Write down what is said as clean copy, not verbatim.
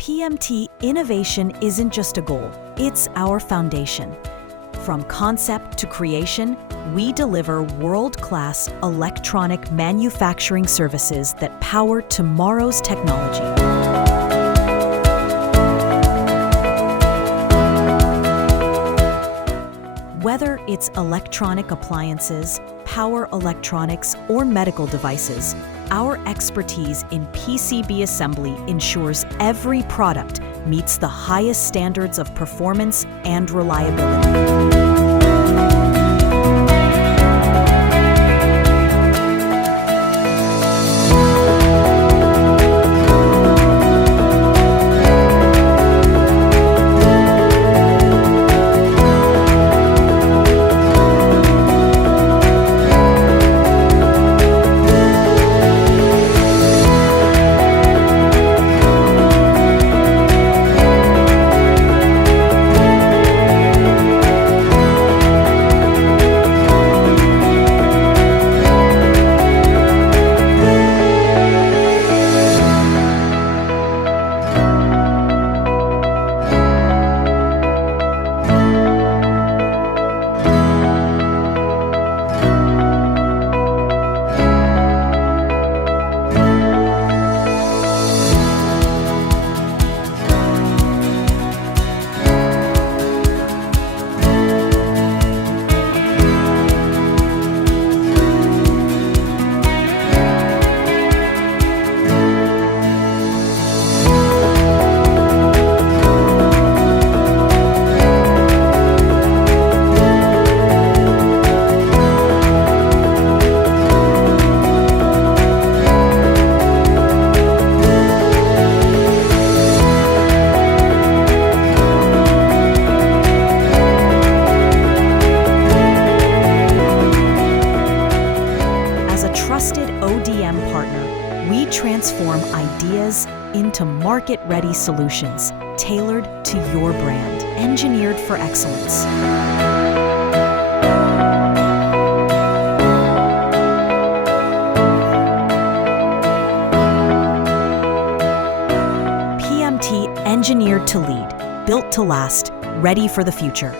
PMT innovation isn't just a goal, it's our foundation. From concept to creation, we deliver world-class electronic manufacturing services that power tomorrow's technology. Whether it's electronic appliances, power electronics, or medical devices, our expertise in PCB assembly ensures every product meets the highest standards of performance and reliability. Trusted ODM partner, we transform ideas into market-ready solutions tailored to your brand, engineered for excellence. PMT, engineered to lead, built to last, ready for the future.